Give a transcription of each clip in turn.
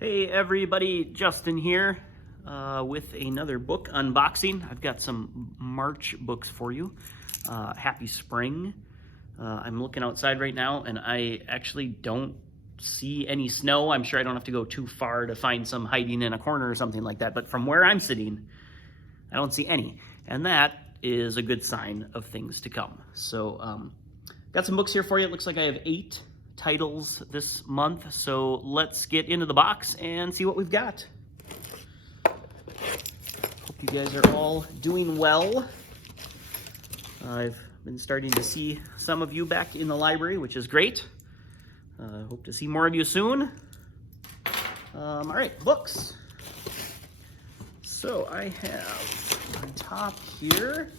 Hey everybody, Justin here with another book unboxing. I've got some March books for you. Happy spring. I'm looking outside right now and I actually don't see any snow. I'm sure I don't have to go too far to find some hiding in a corner or something like that, but from where I'm sitting, I don't see any. And that is a good sign of things to come. So got some books here for you. It looks like I have 8 titles this month, so let's get into the box and see what we've got. Hope you guys are all doing well. I've been starting to see some of you back in the library, which is great. Hope to see more of you soon. All right, books. So I have on top here,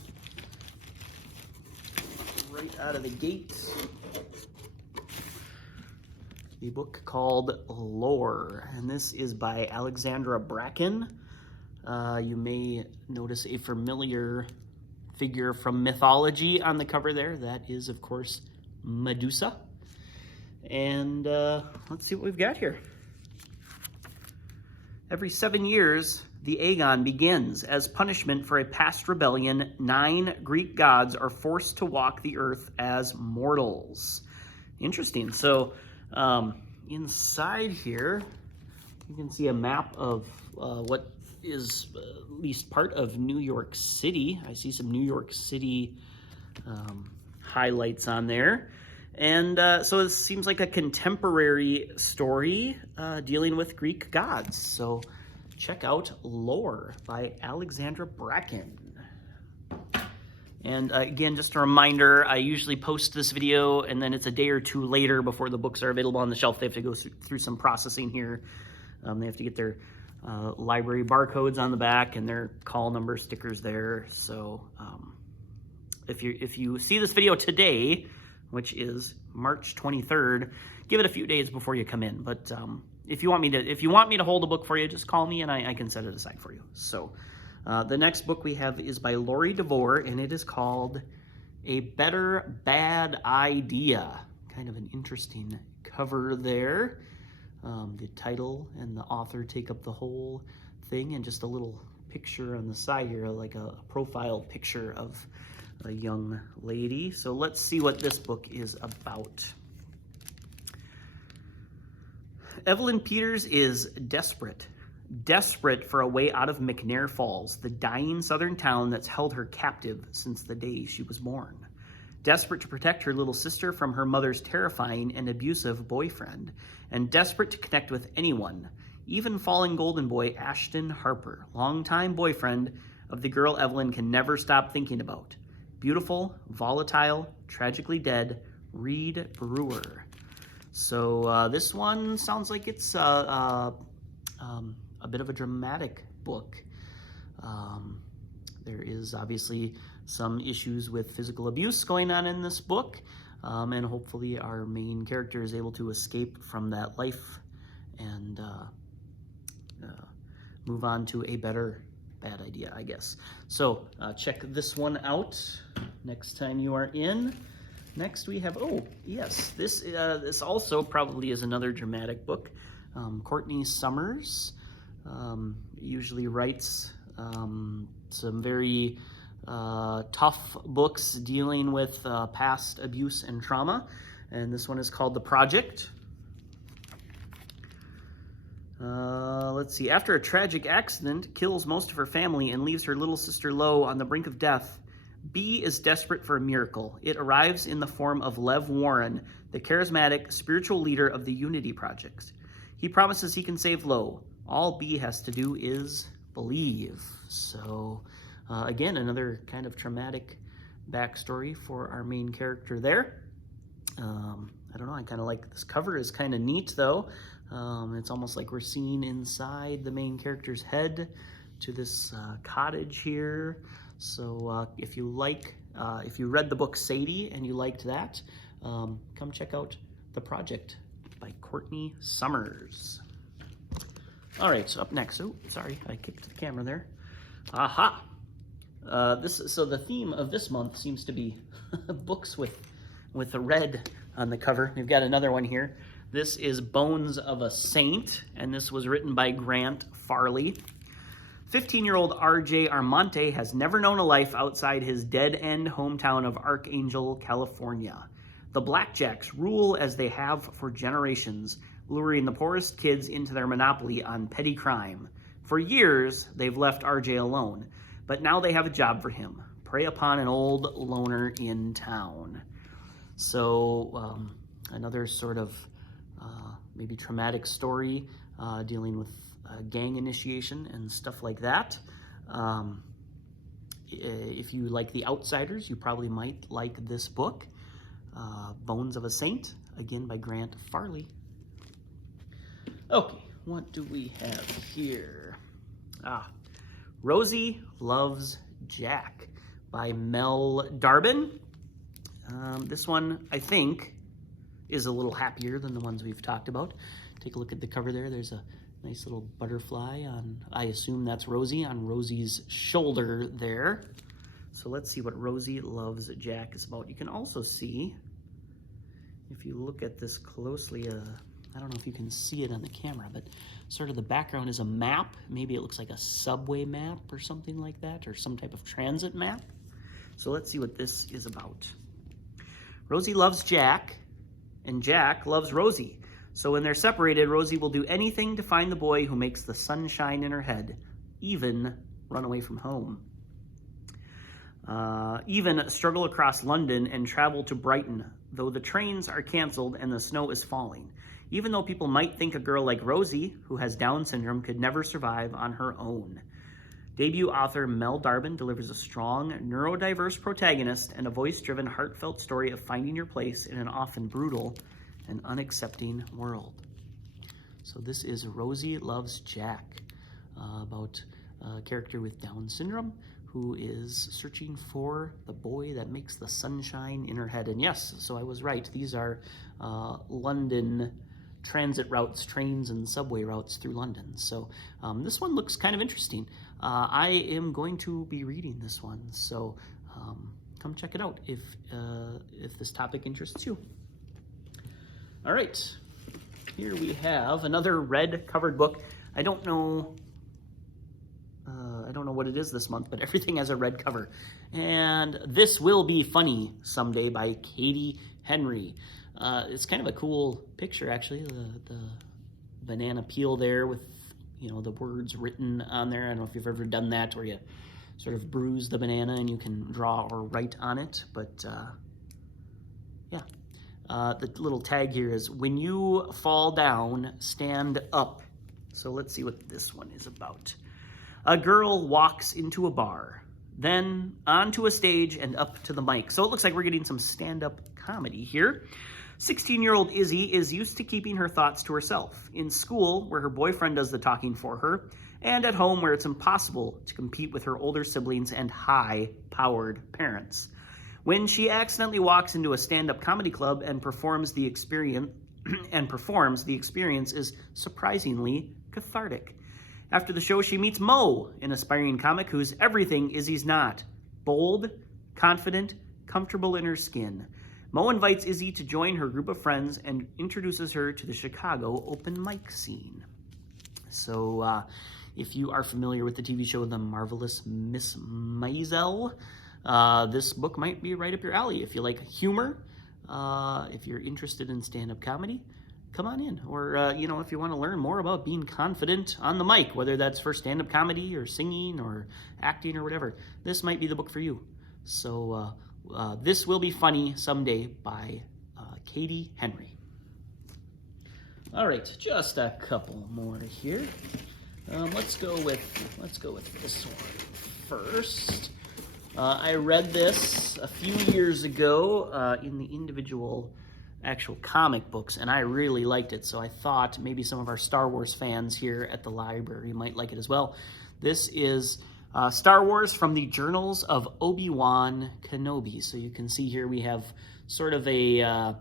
right out of the gate, a book called Lore, and this is by Alexandra Bracken. You may notice a familiar figure from mythology on the cover there. That is, of course, Medusa. And let's see what we've got here. Every 7 years, the Aegon begins. As punishment for a past rebellion, 9 Greek gods are forced to walk the earth as mortals. Interesting. So, inside here, you can see a map of what is at least part of New York City. I see some New York City highlights on there. And so it seems like a contemporary story dealing with Greek gods. So check out Lore by Alexandra Bracken. And again, just a reminder, I usually post this video and then it's a day or two later before the books are available on the shelf. They have to go through some processing here. They have to get their library barcodes on the back and their call number stickers there. So if you see this video today, which is March 23rd, give it a few days before you come in. But if you want me to hold a book for you, just call me and I can set it aside for you. So. The next book we have is by Lori DeVore, and it is called A Better Bad Idea. Kind of an interesting cover there. The title and the author take up the whole thing, and just a little picture on the side here, like a profile picture of a young lady. So let's see what this book is about. Evelyn Peters is desperate for a way out of McNair Falls, the dying southern town that's held her captive since the day she was born. Desperate to protect her little sister from her mother's terrifying and abusive boyfriend, and desperate to connect with anyone, even fallen golden boy Ashton Harper, longtime boyfriend of the girl Evelyn can never stop thinking about. Beautiful, volatile, tragically dead, Reed Brewer. So this one sounds like it's a bit of a dramatic book. There is obviously some issues with physical abuse going on in this book, and hopefully our main character is able to escape from that life and move on to a better bad idea, I guess. So check this one out next time you are in. Next we have, oh yes, this also probably is another dramatic book. Courtney Summers usually writes some very tough books dealing with past abuse and trauma, and this one is called The Project. Let's see. After a tragic accident kills most of her family and leaves her little sister Lo on the brink of death, Bee is desperate for a miracle. It arrives in the form of Lev Warren, the charismatic spiritual leader of the Unity Project. He promises he can save Lo. All Bee has to do is believe. So, again, another kind of traumatic backstory for our main character there. I don't know, I kind of like this cover. Is kind of neat, though. It's almost like we're seeing inside the main character's head to this cottage here. So if you read the book Sadie and you liked that, come check out The Project by Courtney Summers. All right, so up next, oh, sorry, I kicked the camera there. Aha! So the theme of this month seems to be books with a red on the cover. We've got another one here. This is Bones of a Saint, and this was written by Grant Farley. 15-year-old R.J. Armonte has never known a life outside his dead-end hometown of Archangel, California. The Blackjacks rule as they have for generations, luring the poorest kids into their monopoly on petty crime. For years, they've left R.J. alone, but now they have a job for him: prey upon an old loner in town. So, another sort of maybe traumatic story dealing with gang initiation and stuff like that. If you like The Outsiders, you probably might like this book. Bones of a Saint, again by Grant Farley. Okay, what do we have here? Rosie Loves Jack by Mel Darbin. This one, I think, is a little happier than the ones we've talked about. Take a look at the cover there. There's a nice little butterfly on, I assume that's Rosie, on Rosie's shoulder there. So let's see what Rosie Loves Jack is about. You can also see, if you look at this closely, I don't know if you can see it on the camera, but sort of the background is a map. Maybe it looks like a subway map or something like that, or some type of transit map. So let's see what this is about. Rosie loves Jack, and Jack loves Rosie. So when they're separated, Rosie will do anything to find the boy who makes the sunshine in her head, even run away from home. Even struggle across London and travel to Brighton, though the trains are canceled and the snow is falling. Even though people might think a girl like Rosie, who has Down syndrome, could never survive on her own. Debut author Mel Darbin delivers a strong, neurodiverse protagonist and a voice-driven, heartfelt story of finding your place in an often brutal and unaccepting world. So this is Rosie Loves Jack, about a character with Down syndrome who is searching for the boy that makes the sunshine in her head. And yes, so I was right. These are London transit routes, trains and subway routes through London. So this one looks kind of interesting. I am going to be reading this one, so come check it out if this topic interests you. All right, here we have another red covered book. I don't know what it is this month, but everything has a red cover. And This Will Be Funny Someday by Katie Henry. It's kind of a cool picture, actually. The banana peel there with, the words written on there. I don't know if you've ever done that, where you sort of bruise the banana and you can draw or write on it. But yeah, the little tag here is, when you fall down, stand up. So let's see what this one is about. A girl walks into a bar, then onto a stage and up to the mic. So it looks like we're getting some stand-up comedy here. 16-year-old Izzy is used to keeping her thoughts to herself. In school, where her boyfriend does the talking for her, and at home, where it's impossible to compete with her older siblings and high-powered parents. When she accidentally walks into a stand-up comedy club and performs, the experience is surprisingly cathartic. After the show, she meets Mo, an aspiring comic who's everything Izzy's not. Bold, confident, comfortable in her skin. Mo invites Izzy to join her group of friends and introduces her to the Chicago open mic scene. So if you are familiar with the TV show The Marvelous Miss Maisel, this book might be right up your alley. If you like humor, if you're interested in stand-up comedy, come on in. Or, if you want to learn more about being confident on the mic, whether that's for stand-up comedy or singing or acting or whatever, this might be the book for you. So This Will Be Funny Someday by Katie Henry. All right, just a couple more here. Let's go with this one first. I read this a few years ago in the individual actual comic books, and I really liked it, so I thought maybe some of our Star Wars fans here at the library might like it as well. This is Star Wars from the Journals of Obi-Wan Kenobi. So you can see here we have sort of a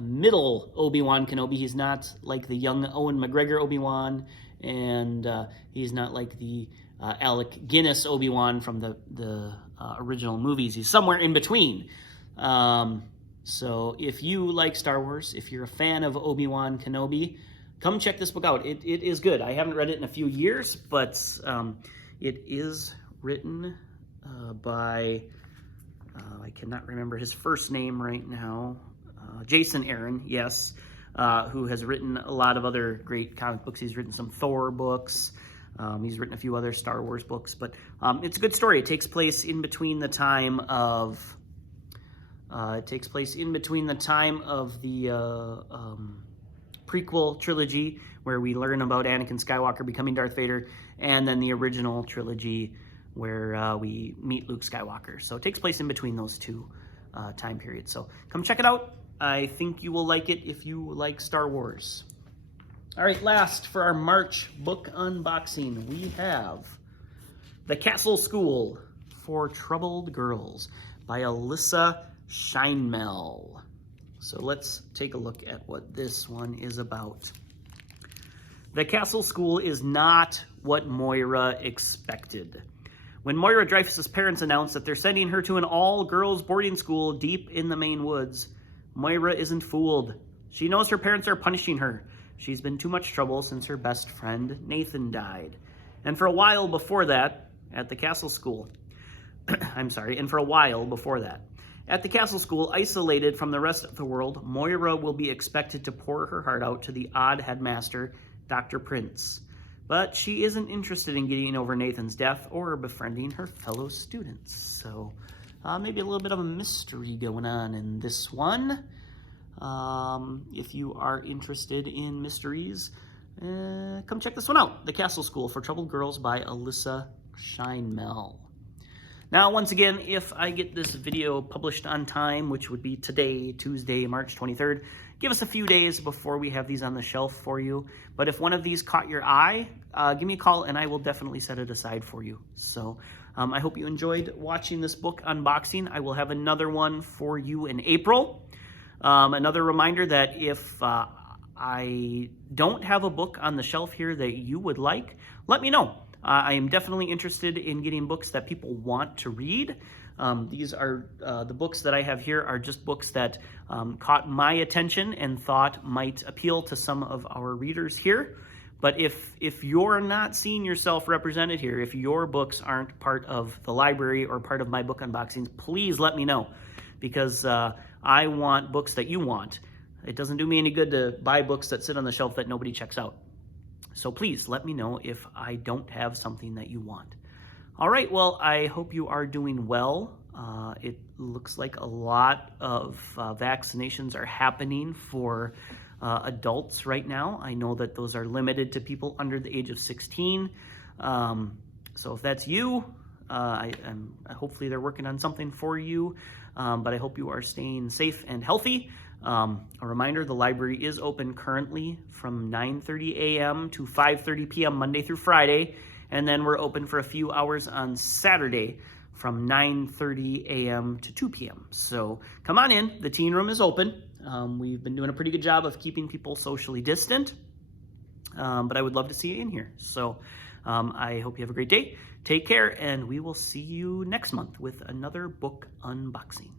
middle Obi-Wan Kenobi. He's not like the young Owen McGregor Obi-Wan, and he's not like the Alec Guinness Obi-Wan from the original movies. He's somewhere in between. So if you like Star Wars, if you're a fan of Obi-Wan Kenobi, come check this book out. It is good. I haven't read it in a few years, but it is written by, I cannot remember his first name right now, Jason Aaron, yes, who has written a lot of other great comic books. He's written some Thor books. He's written a few other Star Wars books, but it's a good story. It takes place in between the time of the prequel trilogy, where we learn about Anakin Skywalker becoming Darth Vader, and then the original trilogy, where we meet Luke Skywalker. So it takes place in between those two time periods. So come check it out. I think you will like it if you like Star Wars. All right, last for our March book unboxing, we have The Castle School for Troubled Girls by Alyssa Scheinmel. So let's take a look at what this one is about. The Castle School is not what Moira expected. When Moira Dreyfus's parents announced that they're sending her to an all-girls boarding school deep in the Maine woods, Moira isn't fooled. She knows her parents are punishing her. She's been too much trouble since her best friend Nathan died. And for a while before that, at the Castle School, at the Castle School, isolated from the rest of the world, Moira will be expected to pour her heart out to the odd headmaster, Dr. Prince. But she isn't interested in getting over Nathan's death or befriending her fellow students. So maybe a little bit of a mystery going on in this one. If you are interested in mysteries, come check this one out. The Castle School for Troubled Girls by Alyssa Scheinmel. Now, once again, if I get this video published on time, which would be today, Tuesday, March 23rd, give us a few days before we have these on the shelf for you. But if one of these caught your eye, give me a call and I will definitely set it aside for you. So I hope you enjoyed watching this book unboxing. I will have another one for you in April. Another reminder that if I don't have a book on the shelf here that you would like, let me know. I am definitely interested in getting books that people want to read. These are the books that I have here are just books that caught my attention and thought might appeal to some of our readers here. But if you're not seeing yourself represented here, if your books aren't part of the library or part of my book unboxings, please let me know, because I want books that you want. It doesn't do me any good to buy books that sit on the shelf that nobody checks out. So please let me know if I don't have something that you want. All right, well, I hope you are doing well. It looks like a lot of vaccinations are happening for adults right now. I know that those are limited to people under the age of 16. So if that's you, hopefully they're working on something for you, but I hope you are staying safe and healthy. A reminder, the library is open currently from 9:30 a.m. to 5:30 p.m. Monday through Friday, and then we're open for a few hours on Saturday from 9:30 a.m. to 2 p.m. So come on in, the teen room is open. We've been doing a pretty good job of keeping people socially distant, but I would love to see you in here. So I hope you have a great day. Take care, and we will see you next month with another book unboxing.